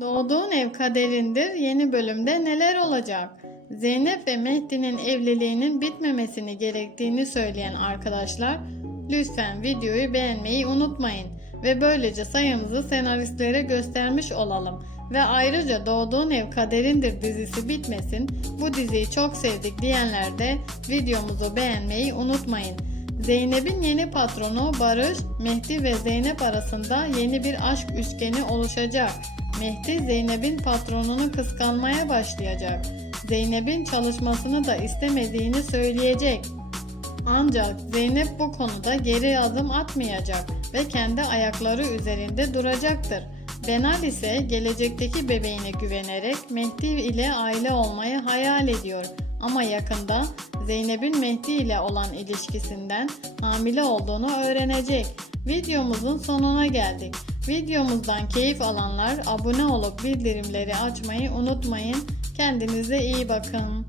Doğduğun ev kaderindir. Yeni bölümde neler olacak? Zeynep ve Mehdi'nin evliliğinin bitmemesini gerektiğini söyleyen arkadaşlar lütfen videoyu beğenmeyi unutmayın ve böylece sayımızı senaristlere göstermiş olalım. Ve ayrıca Doğduğun Ev Kaderindir dizisi bitmesin, bu diziyi çok sevdik diyenler de videomuzu beğenmeyi unutmayın. Zeynep'in yeni patronu Barış, Mehdi ve Zeynep arasında yeni bir aşk üçgeni oluşacak. Mehdi Zeynep'in patronunu kıskanmaya başlayacak. Zeynep'in çalışmasını da istemediğini söyleyecek. Ancak Zeynep bu konuda geri adım atmayacak ve kendi ayakları üzerinde duracaktır. Benal ise gelecekteki bebeğine güvenerek Mehdi ile aile olmayı hayal ediyor. Ama yakında Zeynep'in Mehdi ile olan ilişkisinden hamile olduğunu öğrenecek. Videomuzun sonuna geldik. Videomuzdan keyif alanlar abone olup bildirimleri açmayı unutmayın. Kendinize iyi bakın.